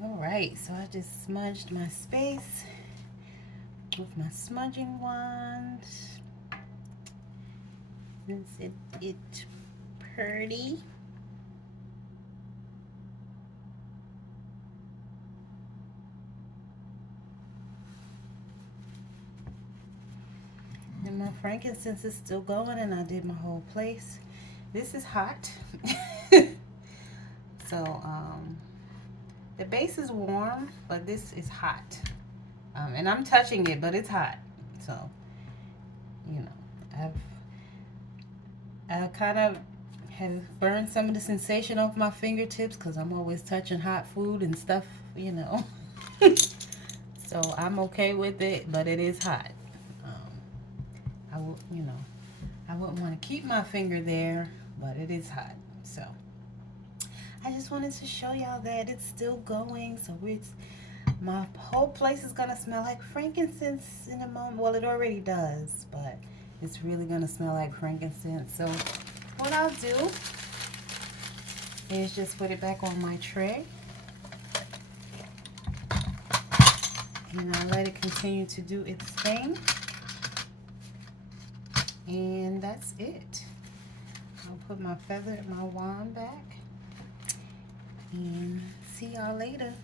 Alright, so I just smudged my space with my smudging wand. Since it's pretty. And my frankincense is still going, and I did my whole place. This is hot. So, the base is warm, but this is hot. And I'm touching it, but it's hot. So, you know, I kind of have burned some of the sensation off my fingertips because I'm always touching hot food and stuff, you know. So I'm okay with it, but it is hot. I will, you know, I wouldn't want to keep my finger there, but it is hot. So I just wanted to show y'all that it's still going. So my whole place is gonna smell like frankincense in a moment. Well, it already does, but it's really gonna smell like frankincense. So what I'll do is just put it back on my tray, and I'll let it continue to do its thing. And that's it. I'll put my wand back, and see y'all later.